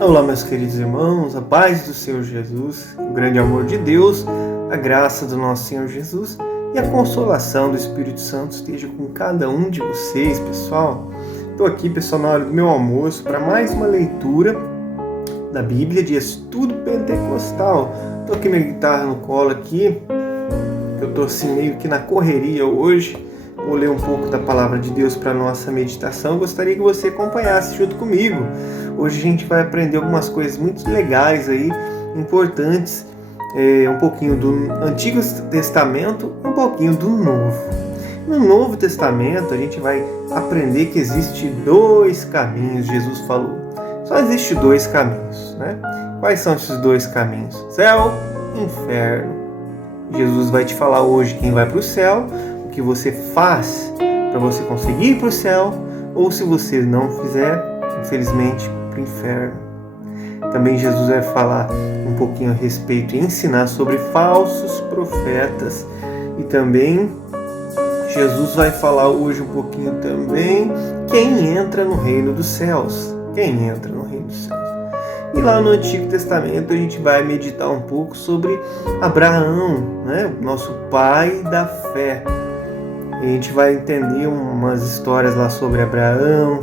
Olá, meus queridos irmãos, a paz do Senhor Jesus, o grande amor de Deus, a graça do nosso Senhor Jesus e a consolação do Espírito Santo esteja com cada um de vocês, pessoal. Estou aqui, pessoal, na hora do meu almoço para mais uma leitura da Bíblia de estudo pentecostal. Estou aqui minha guitarra no colo aqui, que eu estou assim meio que na correria hoje. Vou ler um pouco da Palavra de Deus para a nossa meditação. Gostaria que você acompanhasse junto comigo. Hoje a gente vai aprender algumas coisas muito legais aí, importantes, um pouquinho do Antigo Testamento, um pouquinho do Novo. No Novo Testamento a gente vai aprender que existe dois caminhos, Jesus falou. Só existe dois caminhos, né? Quais são esses dois caminhos? Céu e inferno. Jesus vai te falar hoje quem vai para o céu, o que você faz para você conseguir ir para o céu, ou se você não fizer, infelizmente, para o inferno. Também Jesus vai falar um pouquinho a respeito e ensinar sobre falsos profetas. E também Jesus vai falar hoje um pouquinho também quem entra no reino dos céus. Quem entra no reino dos céus. E lá no Antigo Testamento a gente vai meditar um pouco sobre Abraão, né? O nosso pai da fé. A gente vai entender umas histórias lá sobre Abraão,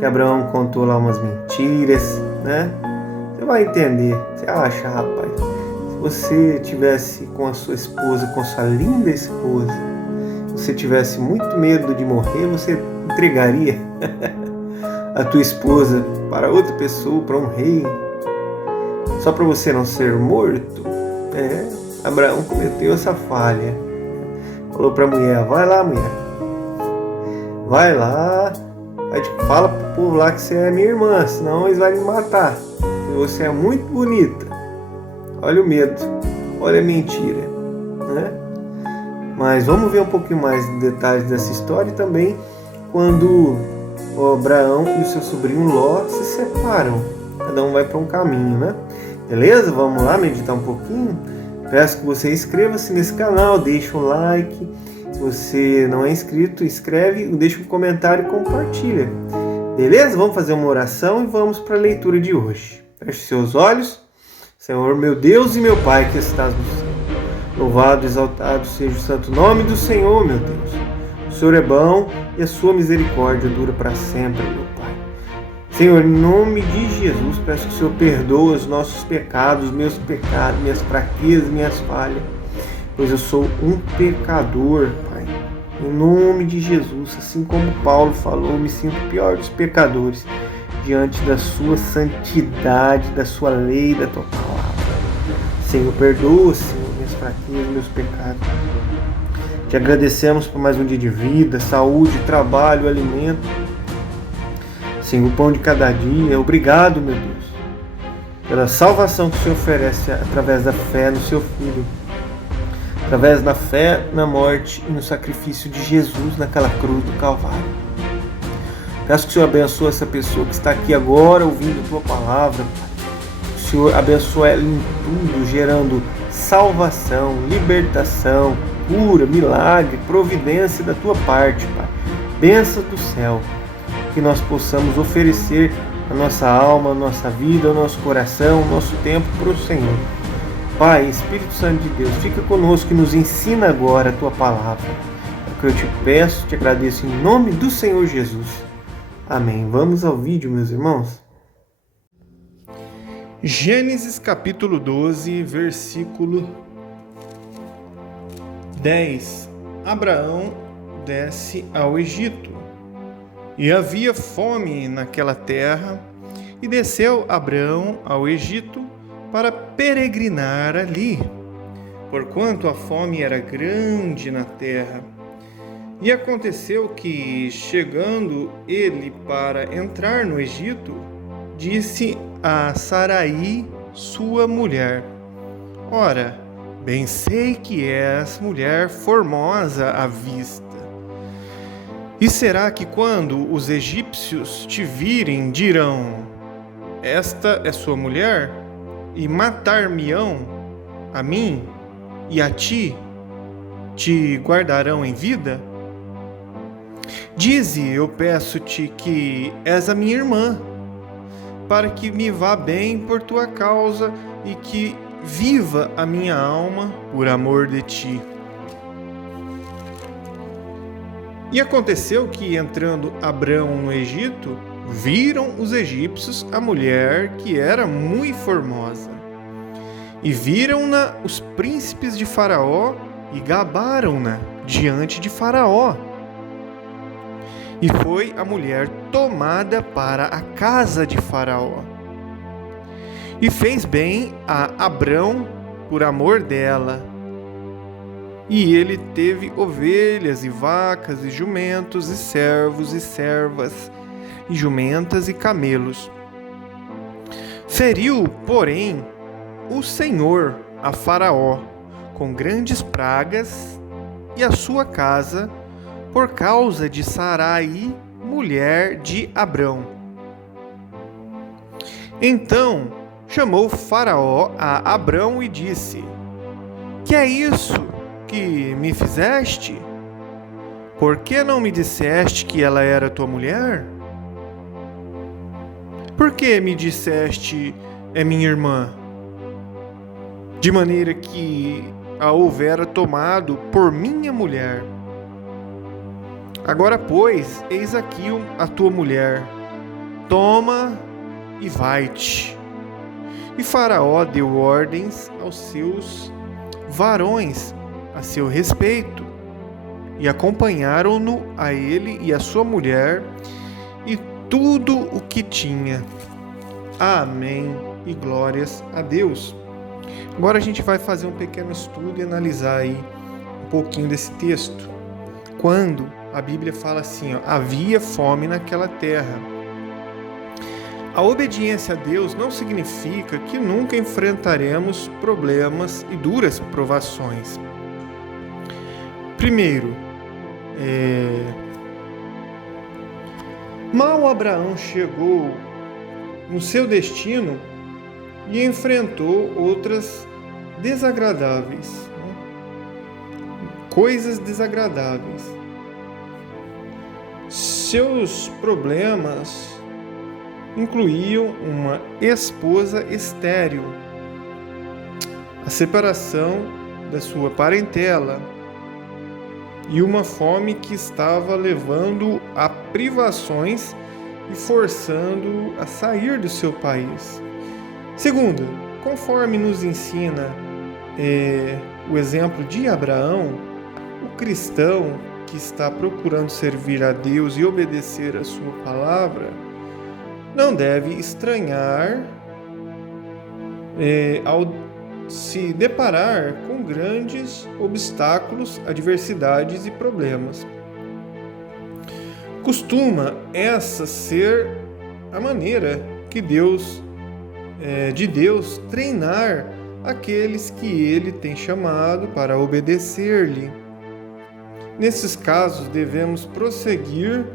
que Abraão contou lá umas mentiras, né? Você vai entender. Você acha, rapaz, se você tivesse com a sua esposa, com a sua linda esposa, se você tivesse muito medo de morrer, você entregaria a tua esposa para outra pessoa, para um rei, só para você não ser morto? Abraão cometeu essa falha. Falou para a mulher: vai lá, mulher, vai lá, fala pro povo lá que você é minha irmã, senão eles vão me matar, porque você é muito bonita. Olha o medo, olha a mentira, né? Mas vamos ver um pouquinho mais de detalhes dessa história e também quando o Abraão e o seu sobrinho Ló se separam. Cada um vai para um caminho, né? Beleza? Vamos lá meditar um pouquinho? Peço que você inscreva-se nesse canal, deixe um like. Se você não é inscrito, inscreve, deixa um comentário e compartilha. Beleza? Vamos fazer uma oração e vamos para a leitura de hoje. Feche seus olhos. Senhor, meu Deus e meu Pai que estás no céu. Louvado, exaltado seja o santo nome do Senhor, meu Deus. O Senhor é bom e a sua misericórdia dura para sempre, meu Pai. Senhor, em nome de Jesus, peço que o Senhor perdoe os nossos pecados, meus pecados, minhas fraquezas, minhas falhas, pois eu sou um pecador, Pai. Em nome de Jesus, assim como Paulo falou, me sinto o pior dos pecadores, diante da sua santidade, da sua lei, da tua palavra. Senhor, perdoa, Senhor, minhas fraquezas, meus pecados. Te agradecemos por mais um dia de vida, saúde, trabalho, alimento. Senhor, o pão de cada dia. Obrigado, meu Deus, pela salvação que o Senhor oferece através da fé no seu Filho, através da fé na morte e no sacrifício de Jesus naquela cruz do Calvário. Peço que o Senhor abençoe essa pessoa que está aqui agora ouvindo a tua palavra, Pai. Que o Senhor abençoe ela em tudo, gerando salvação, libertação, cura, milagre, providência da tua parte, Pai. Bênção do céu. Que nós possamos oferecer a nossa alma, a nossa vida, o nosso coração, o nosso tempo para o Senhor. Pai, Espírito Santo de Deus, fica conosco e nos ensina agora a Tua Palavra. É o que eu te peço, te agradeço em nome do Senhor Jesus. Amém. Vamos ao vídeo, meus irmãos. Gênesis capítulo 12, versículo 10. Abraão desce ao Egito. E havia fome naquela terra, e desceu Abraão ao Egito para peregrinar ali, porquanto a fome era grande na terra. E aconteceu que, chegando ele para entrar no Egito, disse a Saraí, sua mulher: Ora, bem sei que és mulher formosa à vista. E será que quando os egípcios te virem, dirão: esta é sua mulher, e matar-me-ão a mim e a ti, te guardarão em vida? Dize, eu peço-te, que és a minha irmã, para que me vá bem por tua causa e que viva a minha alma por amor de ti. E aconteceu que, entrando Abrão no Egito, viram os egípcios a mulher que era muito formosa. E viram-na os príncipes de Faraó e gabaram-na diante de Faraó. E foi a mulher tomada para a casa de Faraó. E fez bem a Abrão por amor dela. E ele teve ovelhas e vacas e jumentos e servos e servas e jumentas e camelos. Feriu, porém, o Senhor a Faraó com grandes pragas e a sua casa por causa de Sarai, mulher de Abrão. Então chamou Faraó a Abrão e disse: Que é isso que me fizeste? Por que não me disseste que ela era tua mulher? Por que me disseste é minha irmã? De maneira que a houvera tomado por minha mulher. Agora, pois, eis aqui a tua mulher. Toma e vai-te. E Faraó deu ordens aos seus varões a seu respeito, e acompanharam-no a ele e a sua mulher e tudo o que tinha. Amém e glórias a Deus. Agora a gente vai fazer um pequeno estudo e analisar aí um pouquinho desse texto. Quando a Bíblia fala assim, havia fome naquela terra. A obediência a Deus não significa que nunca enfrentaremos problemas e duras provações. Primeiro, mal Abraão chegou no seu destino e enfrentou outras desagradáveis, coisas desagradáveis. Seus problemas incluíam uma esposa estéril, a separação da sua parentela e uma fome que estava levando a privações e forçando a sair do seu país. Segundo, conforme nos ensina o exemplo de Abraão, o cristão que está procurando servir a Deus e obedecer a sua palavra não deve estranhar ao se deparar com grandes obstáculos, adversidades e problemas. Costuma essa ser a maneira que de Deus treinar aqueles que Ele tem chamado para obedecer-lhe. Nesses casos, devemos prosseguir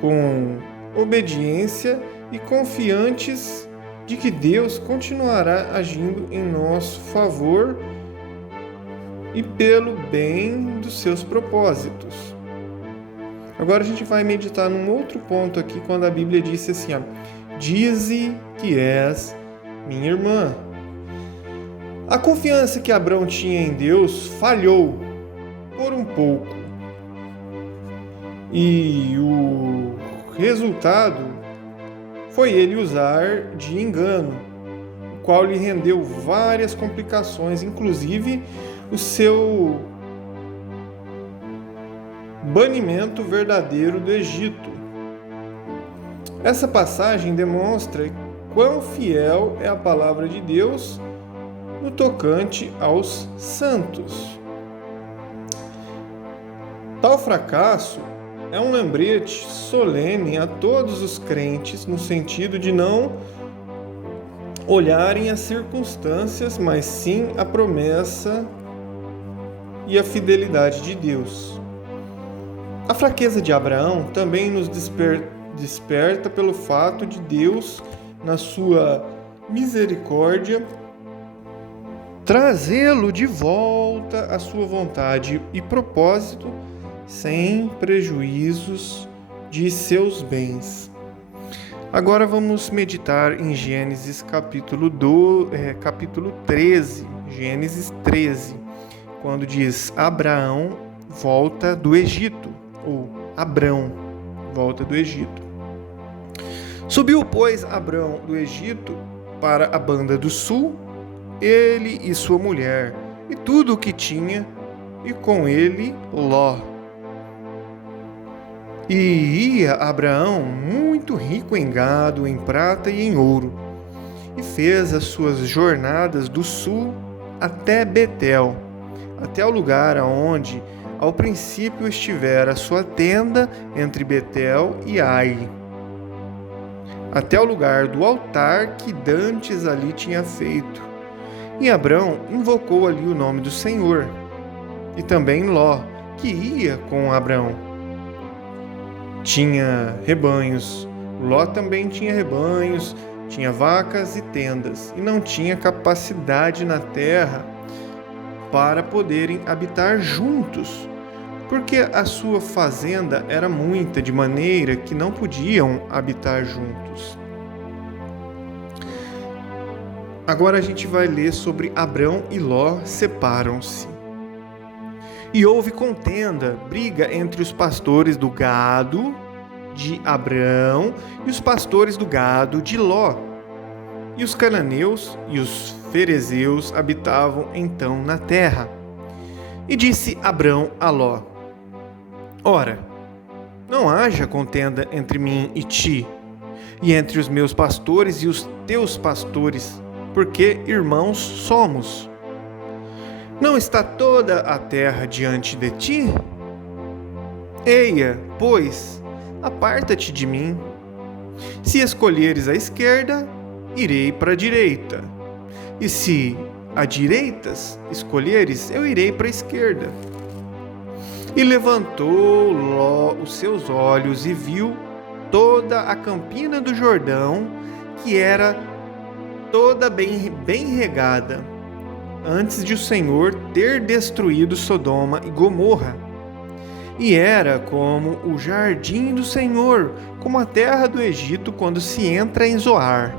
com obediência e confiantes de que Deus continuará agindo em nosso favor e pelo bem dos seus propósitos. Agora a gente vai meditar num outro ponto aqui, quando a Bíblia disse assim, dize que és minha irmã. A confiança que Abrão tinha em Deus falhou por um pouco. E o resultado foi ele usar de engano, o qual lhe rendeu várias complicações, inclusive o seu banimento verdadeiro do Egito. Essa passagem demonstra quão fiel é a palavra de Deus no tocante aos santos. Tal fracasso é um lembrete solene a todos os crentes, no sentido de não olharem as circunstâncias, mas sim a promessa e a fidelidade de Deus. A fraqueza de Abraão também nos desperta pelo fato de Deus, na sua misericórdia, trazê-lo de volta à sua vontade e propósito, sem prejuízos de seus bens. Agora vamos meditar em Gênesis capítulo 13, Gênesis 13, quando diz Abraão volta do Egito, ou Abrão volta do Egito. Subiu, pois, Abrão do Egito para a banda do sul, ele e sua mulher, e tudo o que tinha, e com ele Ló. E ia Abraão muito rico em gado, em prata e em ouro, e fez as suas jornadas do sul até Betel, até o lugar aonde ao princípio estivera a sua tenda entre Betel e Ai, até o lugar do altar que dantes ali tinha feito. E Abrão invocou ali o nome do Senhor, e também Ló, que ia com Abrão, tinha rebanhos. Ló também tinha rebanhos, tinha vacas e tendas, e não tinha capacidade na terra para poderem habitar juntos, porque a sua fazenda era muita, de maneira que não podiam habitar juntos. Agora a gente vai ler sobre Abrão e Ló separam-se. E houve contenda, briga entre os pastores do gado de Abrão e os pastores do gado de Ló. E os cananeus e os ferezeus habitavam então na terra. E disse Abrão a Ló: Ora, não haja contenda entre mim e ti, e entre os meus pastores e os teus pastores, porque irmãos somos. Não está toda a terra diante de ti? Eia, pois, aparta-te de mim. Se escolheres a esquerda, irei para a direita, e se a direitas escolheres, eu irei para a esquerda. E levantou Ló os seus olhos e viu toda a campina do Jordão, que era toda bem regada, antes de o Senhor ter destruído Sodoma e Gomorra. E era como o jardim do Senhor, como a terra do Egito quando se entra em Zoar.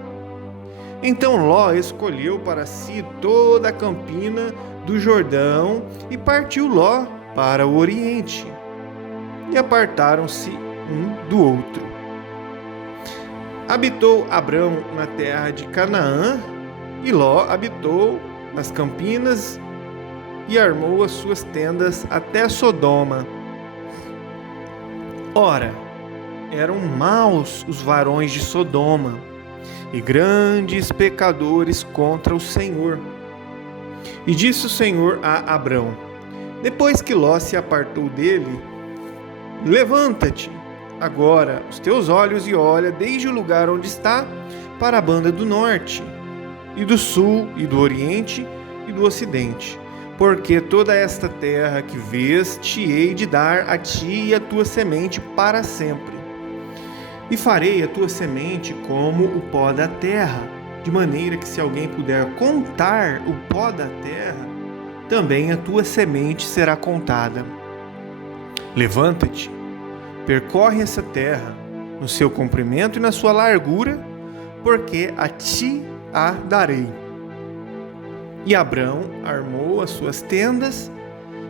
Então Ló escolheu para si toda a campina do Jordão e partiu Ló para o oriente. E apartaram-se um do outro. Habitou Abrão na terra de Canaã, e Ló habitou nas campinas e armou as suas tendas até Sodoma. Ora, eram maus os varões de Sodoma e grandes pecadores contra o Senhor. E disse o Senhor a Abrão, depois que Ló se apartou dele: Levanta-te agora os teus olhos e olha desde o lugar onde está para a banda do norte, e do sul, e do oriente, e do ocidente, porque toda esta terra que vês te hei de dar a ti e a tua semente para sempre. E farei a tua semente como o pó da terra, de maneira que se alguém puder contar o pó da terra, também a tua semente será contada. Levanta-te, percorre essa terra, no seu comprimento e na sua largura, porque a ti a darei. E Abrão armou as suas tendas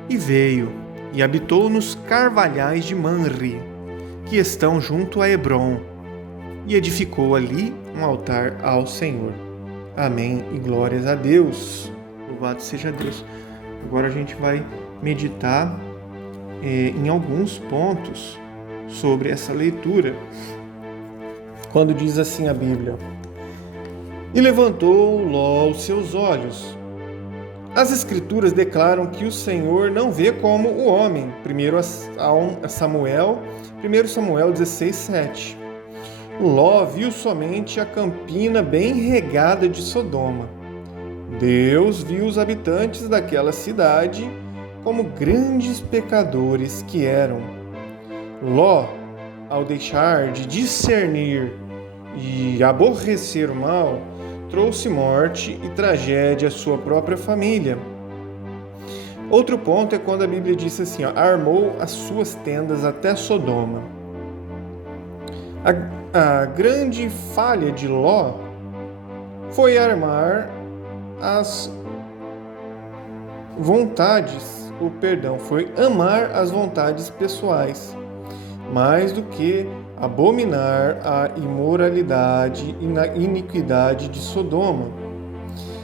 e veio, e habitou nos carvalhais de Manre, que estão junto a Hebrom, e edificou ali um altar ao Senhor. Amém e glórias a Deus. Louvado seja Deus. Agora a gente vai meditar em alguns pontos sobre essa leitura. Quando diz assim a Bíblia: E levantou Ló os seus olhos. As Escrituras declaram que o Senhor não vê como o homem. 1 Samuel 16:7. Ló viu somente a campina bem regada de Sodoma. Deus viu os habitantes daquela cidade como grandes pecadores que eram. Ló, ao deixar de discernir e aborrecer o mal, trouxe morte e tragédia à sua própria família. Outro ponto é quando a Bíblia diz assim, armou as suas tendas até Sodoma. A grande falha de Ló foi armar as vontades, foi amar as vontades pessoais, mais do que abominar a imoralidade e a iniquidade de Sodoma.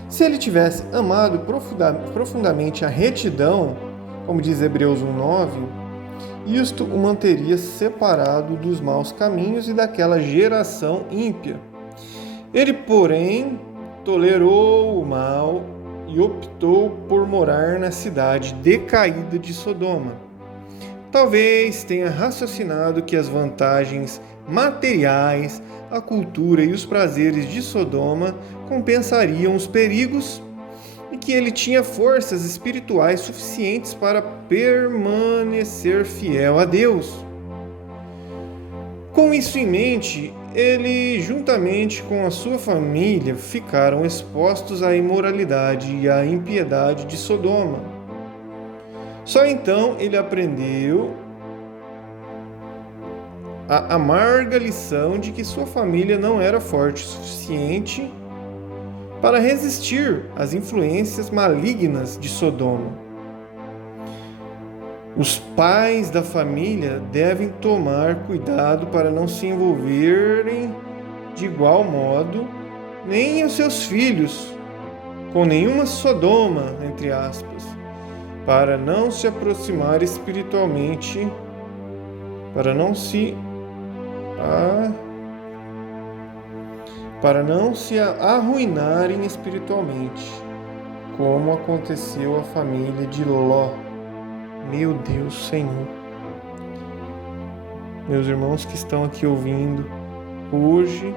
Se ele tivesse amado profundamente a retidão, como diz Hebreus 1:9, isto o manteria separado dos maus caminhos e daquela geração ímpia. Ele, porém, tolerou o mal e optou por morar na cidade decaída de Sodoma. Talvez tenha raciocinado que as vantagens materiais, a cultura e os prazeres de Sodoma compensariam os perigos e que ele tinha forças espirituais suficientes para permanecer fiel a Deus. Com isso em mente, ele, juntamente com a sua família, ficaram expostos à imoralidade e à impiedade de Sodoma. Só então ele aprendeu a amarga lição de que sua família não era forte o suficiente para resistir às influências malignas de Sodoma. Os pais da família devem tomar cuidado para não se envolverem de igual modo, nem os seus filhos, com nenhuma Sodoma, entre aspas, para não se aproximar espiritualmente, para não se arruinarem espiritualmente, como aconteceu à família de Ló. Meu Deus, Senhor. Meus irmãos que estão aqui ouvindo, hoje,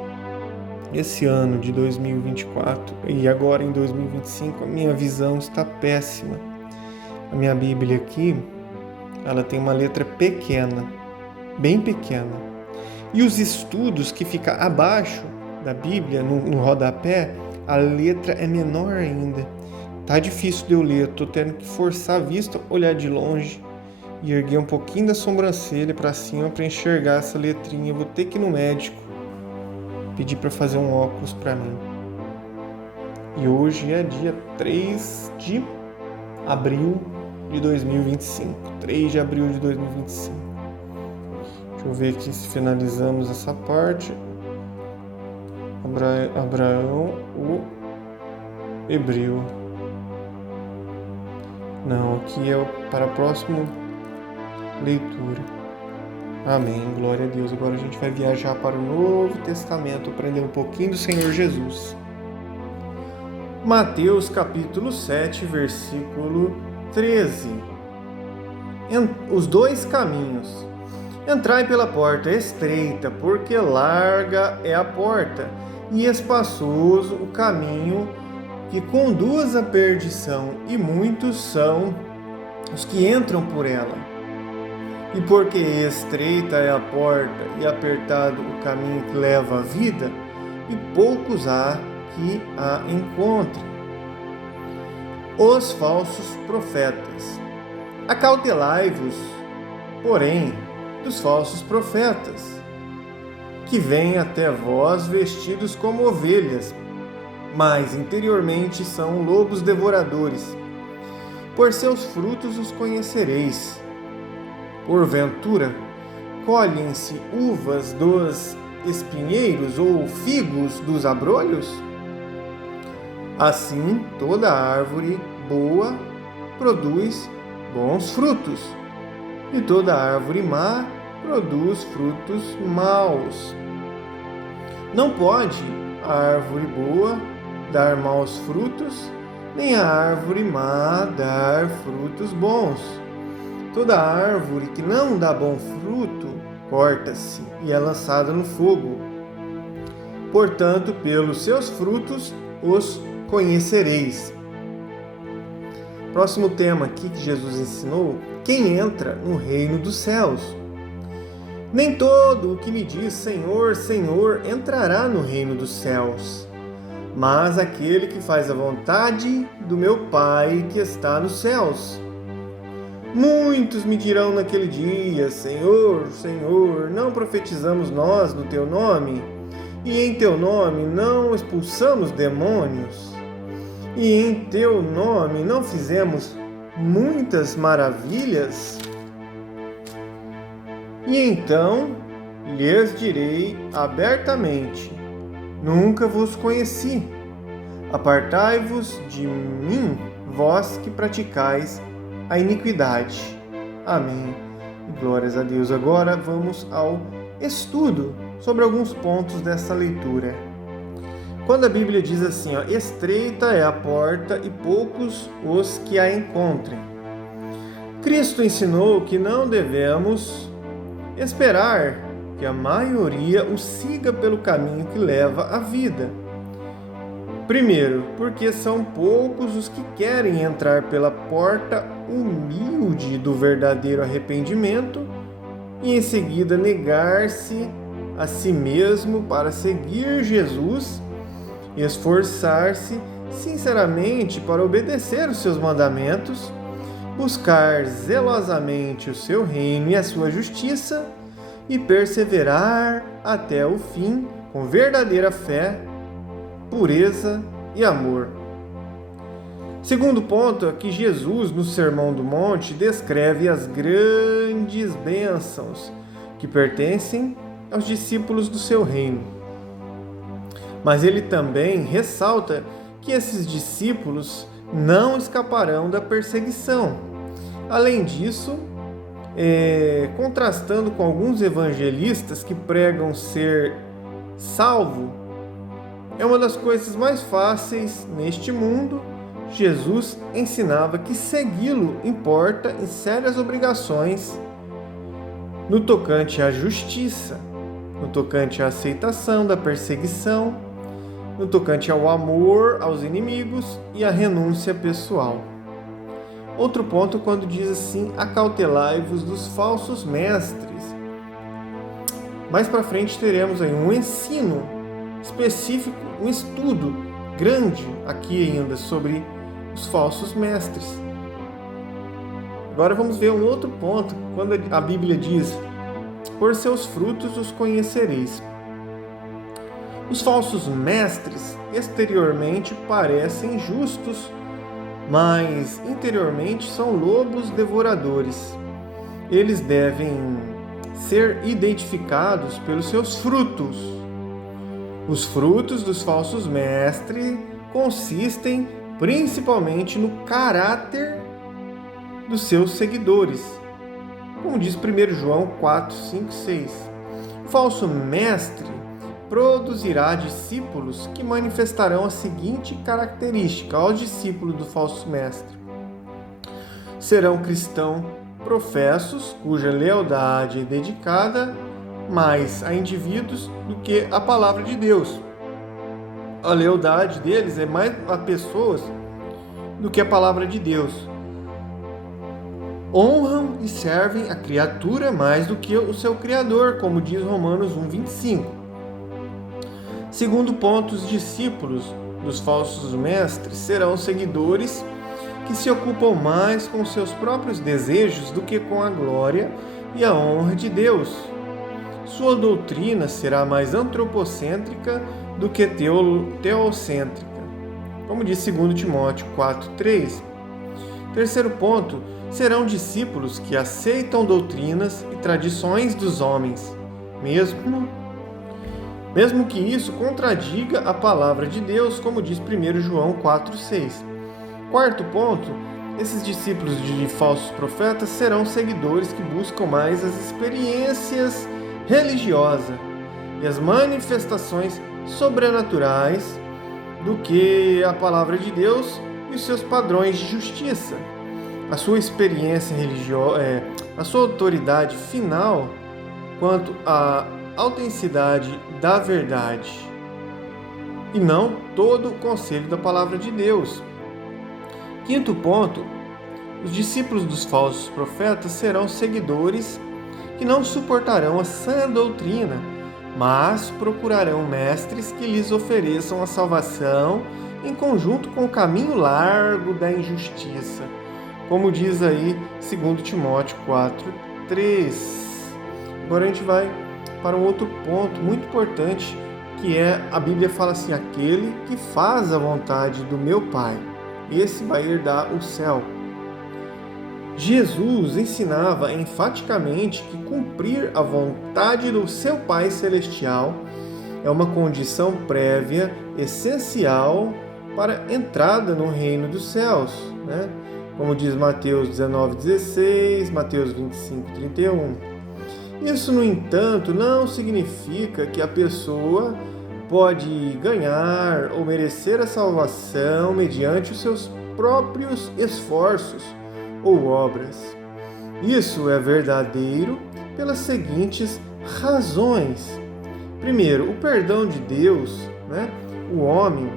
esse ano de 2024 e agora em 2025, a minha visão está péssima. A minha Bíblia aqui, ela tem uma letra pequena, bem pequena. E os estudos que ficam abaixo da Bíblia, no rodapé, a letra é menor ainda. Tá difícil de eu ler, tô tendo que forçar a vista, olhar de longe e erguer um pouquinho da sobrancelha para cima para enxergar essa letrinha. Eu vou ter que ir no médico, pedir para fazer um óculos para mim. E hoje é dia 3 de abril de 2025. 3 de abril de 2025. Deixa eu ver aqui se finalizamos essa parte. Abraão, o hebreu. Não, aqui é para a próxima leitura. Amém, glória a Deus. Agora a gente vai viajar para o Novo Testamento, aprender um pouquinho do Senhor Jesus. Mateus capítulo 7, versículo 13. Os dois caminhos. Entrai pela porta estreita, porque larga é a porta, e espaçoso o caminho que conduz à perdição, e muitos são os que entram por ela. E porque estreita é a porta e apertado o caminho que leva à vida, e poucos há que a encontrem. Os falsos profetas. Acautelai-vos, porém, dos falsos profetas, que vêm até vós vestidos como ovelhas, mas interiormente são lobos devoradores. Por seus frutos os conhecereis. Porventura, colhem-se uvas dos espinheiros ou figos dos abrolhos? Assim, toda árvore boa produz bons frutos, e toda árvore má produz frutos maus. Não pode a árvore boa dar maus frutos, nem a árvore má dar frutos bons. Toda árvore que não dá bom fruto, corta-se e é lançada no fogo. Portanto, pelos seus frutos os conhecereis. Próximo tema aqui que Jesus ensinou: quem entra no reino dos céus. Nem todo o que me diz Senhor, Senhor entrará no reino dos céus, mas aquele que faz a vontade do meu Pai que está nos céus. Muitos me dirão naquele dia: Senhor, Senhor, não profetizamos nós no teu nome? E em teu nome não expulsamos demônios? E em teu nome não fizemos muitas maravilhas? E então lhes direi abertamente: nunca vos conheci. Apartai-vos de mim, vós que praticais a iniquidade. Amém. Glórias a Deus. Agora vamos ao estudo sobre alguns pontos dessa leitura. Quando a Bíblia diz assim, estreita é a porta e poucos os que a encontrem. Cristo ensinou que não devemos esperar que a maioria o siga pelo caminho que leva à vida. Primeiro, porque são poucos os que querem entrar pela porta humilde do verdadeiro arrependimento e em seguida negar-se a si mesmo para seguir Jesus e esforçar-se sinceramente para obedecer os seus mandamentos, buscar zelosamente o seu reino e a sua justiça e perseverar até o fim com verdadeira fé, pureza e amor. Segundo ponto é que Jesus, no Sermão do Monte, descreve as grandes bênçãos que pertencem aos discípulos do seu reino. Mas ele também ressalta que esses discípulos não escaparão da perseguição. Além disso, contrastando com alguns evangelistas que pregam ser salvo, é uma das coisas mais fáceis neste mundo. Jesus ensinava que segui-lo importa em sérias obrigações no tocante à justiça, no tocante à aceitação da perseguição, no tocante ao amor aos inimigos e à renúncia pessoal. Outro ponto quando diz assim, acautelai-vos dos falsos mestres. Mais para frente teremos aí um ensino específico, um estudo grande aqui ainda sobre os falsos mestres. Agora vamos ver um outro ponto, quando a Bíblia diz, por seus frutos os conhecereis. Os falsos mestres exteriormente parecem justos, mas interiormente são lobos devoradores. Eles devem ser identificados pelos seus frutos. Os frutos dos falsos mestres consistem principalmente no caráter dos seus seguidores. Como diz 1 João 4, 5, 6. O falso mestre produzirá discípulos que manifestarão a seguinte característica aos discípulos do falso mestre. Serão cristãos professos, cuja lealdade é dedicada mais a indivíduos do que a palavra de Deus. A lealdade deles é mais a pessoas do que a palavra de Deus. Honram e servem a criatura mais do que o seu Criador, como diz Romanos 1,25. Segundo ponto, os discípulos dos falsos mestres serão seguidores que se ocupam mais com seus próprios desejos do que com a glória e a honra de Deus. Sua doutrina será mais antropocêntrica do que teocêntrica, como diz 2 Timóteo 4,3. Terceiro ponto, serão discípulos que aceitam doutrinas e tradições dos homens, mesmo que isso contradiga a palavra de Deus, como diz 1 João 4,6. Quarto ponto, esses discípulos de falsos profetas serão seguidores que buscam mais as experiências religiosas e as manifestações sobrenaturais do que a palavra de Deus e os seus padrões de justiça. A sua experiência religiosa, a sua autoridade final quanto à autenticidade da verdade e não todo o conselho da palavra de Deus. Quinto ponto, os discípulos dos falsos profetas serão seguidores que não suportarão a sã doutrina, mas procurarão mestres que lhes ofereçam a salvação em conjunto com o caminho largo da injustiça, como diz aí 2 Timóteo 4:3. Agora a gente vai para um outro ponto muito importante, que é, a Bíblia fala assim: aquele que faz a vontade do meu Pai, esse vai herdar o céu. Jesus ensinava enfaticamente que cumprir a vontade do seu Pai Celestial é uma condição prévia, essencial para a entrada no reino dos céus, né? Como diz Mateus 19:16, Mateus 25:31. Isso, no entanto, não significa que a pessoa pode ganhar ou merecer a salvação mediante os seus próprios esforços ou obras. Isso é verdadeiro pelas seguintes razões. Primeiro, o perdão de Deus, né? O homem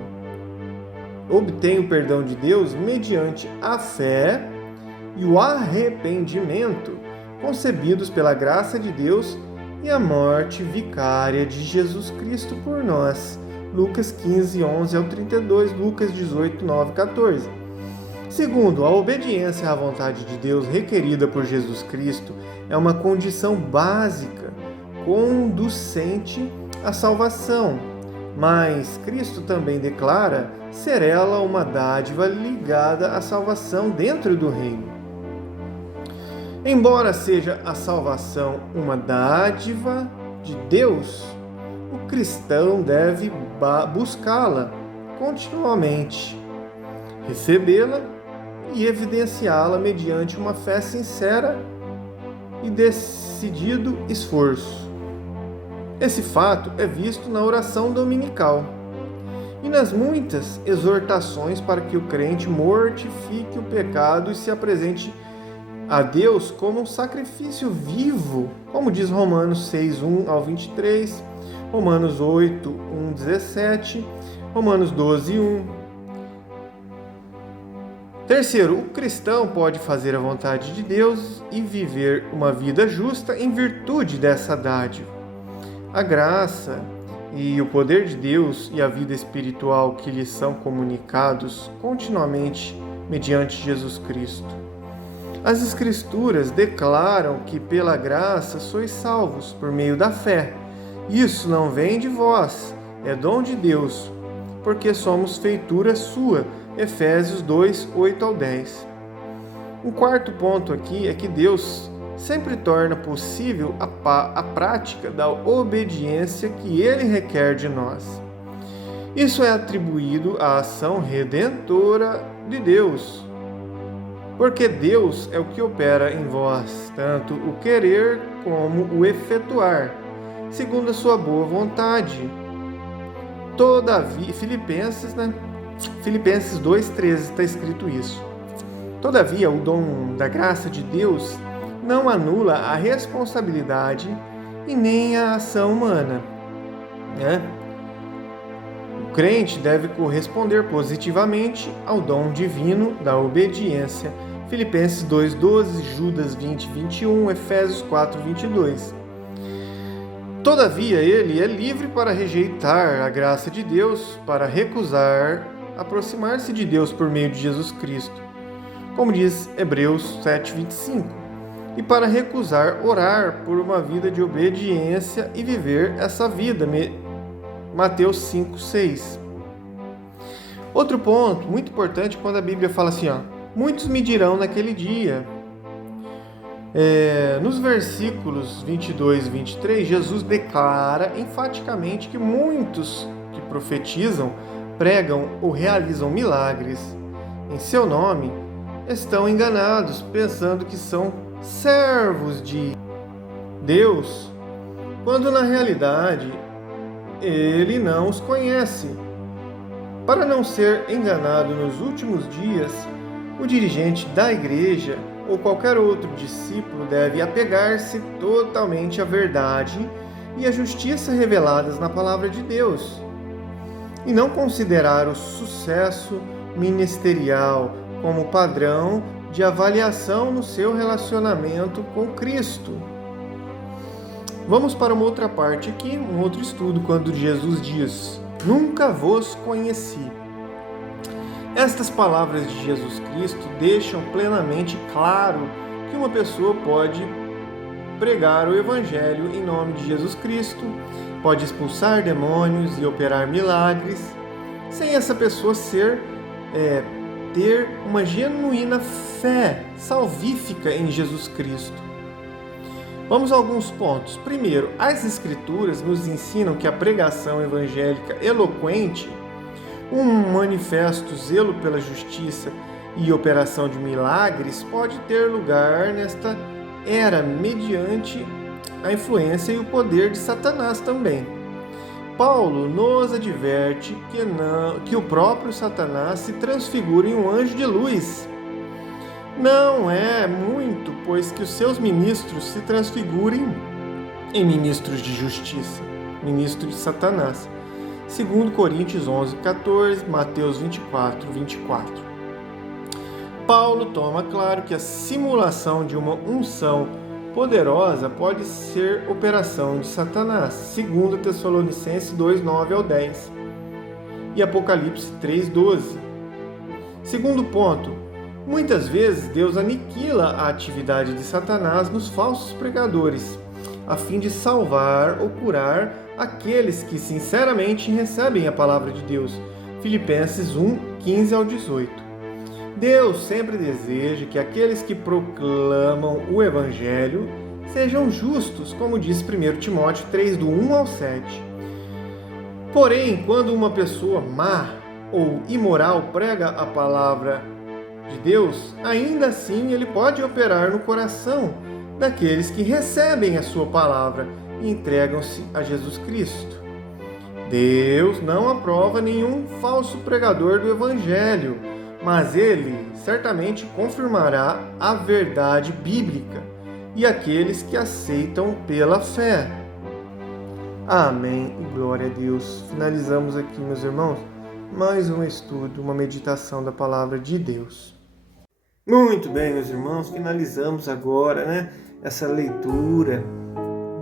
obtém o perdão de Deus mediante a fé e o arrependimento, concebidos pela graça de Deus e a morte vicária de Jesus Cristo por nós. Lucas 15:11-32, Lucas 18:9-14. Segundo, a obediência à vontade de Deus requerida por Jesus Cristo é uma condição básica, conducente à salvação, mas Cristo também declara ser ela uma dádiva ligada à salvação dentro do reino. Embora seja a salvação uma dádiva de Deus, o cristão deve buscá-la continuamente, recebê-la e evidenciá-la mediante uma fé sincera e decidido esforço. Esse fato é visto na oração dominical e nas muitas exortações para que o crente mortifique o pecado e se apresente a Deus como um sacrifício vivo, como diz Romanos 6:1-23, Romanos 8:1-17, Romanos 12:1. Terceiro, o cristão pode fazer a vontade de Deus e viver uma vida justa em virtude dessa dádiva. A graça e o poder de Deus e a vida espiritual que lhes são comunicados continuamente mediante Jesus Cristo. As Escrituras declaram que pela graça sois salvos por meio da fé. Isso não vem de vós, é dom de Deus, porque somos feitura sua. Efésios 2:8-10. Um quarto ponto aqui é que Deus sempre torna possível a prática da obediência que Ele requer de nós. Isso é atribuído à ação redentora de Deus, porque Deus é o que opera em vós, tanto o querer como o efetuar, segundo a sua boa vontade. Todavia, Filipenses 2:13 está escrito isso. Todavia, o dom da graça de Deus não anula a responsabilidade e nem a ação humana, né? O crente deve corresponder positivamente ao dom divino da obediência. Filipenses 2:12, Judas 20:21, Efésios 4:22. Todavia, ele é livre para rejeitar a graça de Deus, para recusar aproximar-se de Deus por meio de Jesus Cristo, como diz Hebreus 7:25, e para recusar orar por uma vida de obediência e viver essa vida, Mateus 5:6. Outro ponto muito importante quando a Bíblia fala assim, muitos me dirão naquele dia. Nos versículos 22 e 23, Jesus declara enfaticamente que muitos que profetizam, pregam ou realizam milagres em seu nome estão enganados, pensando que são servos de Deus, quando na realidade Ele não os conhece. Para não ser enganado nos últimos dias, o dirigente da igreja ou qualquer outro discípulo deve apegar-se totalmente à verdade e à justiça reveladas na palavra de Deus, e não considerar o sucesso ministerial como padrão de avaliação no seu relacionamento com Cristo. Vamos para uma outra parte aqui, um outro estudo, quando Jesus diz: nunca vos conheci. Estas palavras de Jesus Cristo deixam plenamente claro que uma pessoa pode pregar o Evangelho em nome de Jesus Cristo, pode expulsar demônios e operar milagres, sem essa pessoa ter uma genuína fé salvífica em Jesus Cristo. Vamos a alguns pontos. Primeiro, as Escrituras nos ensinam que a pregação evangélica eloquente, um manifesto zelo pela justiça e operação de milagres, pode ter lugar nesta era mediante a influência e o poder de Satanás também. Paulo nos adverte que o próprio Satanás se transfigura em um anjo de luz. Não é muito, pois que os seus ministros se transfigurem em ministros de justiça, ministros de Satanás. 2 Coríntios 11:14, Mateus 24:24. Paulo toma claro que a simulação de uma unção poderosa pode ser operação de Satanás, 2 Tessalonicenses 2:9-10 e Apocalipse 3:12. Segundo ponto, muitas vezes Deus aniquila a atividade de Satanás nos falsos pregadores, a fim de salvar ou curar aqueles que sinceramente recebem a palavra de Deus. Filipenses 1:15-18. Deus sempre deseja que aqueles que proclamam o Evangelho sejam justos, como diz 1 Timóteo 3:1-7. Porém, quando uma pessoa má ou imoral prega a palavra de Deus, ainda assim ele pode operar no coração daqueles que recebem a sua palavra e entregam-se a Jesus Cristo. Deus não aprova nenhum falso pregador do Evangelho, mas ele certamente confirmará a verdade bíblica e aqueles que aceitam pela fé. Amém e glória a Deus. Finalizamos aqui, meus irmãos, mais um estudo, uma meditação da palavra de Deus. Muito bem, meus irmãos, finalizamos agora, essa leitura.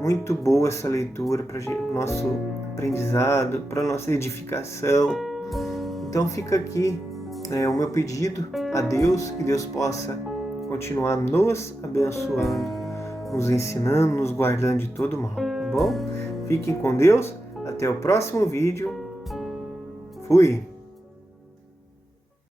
Muito boa essa leitura para o nosso aprendizado, para a nossa edificação. Então fica aqui o meu pedido a Deus, que Deus possa continuar nos abençoando, nos ensinando, nos guardando de todo mal, tá bom? Fiquem com Deus, até o próximo vídeo. Fui!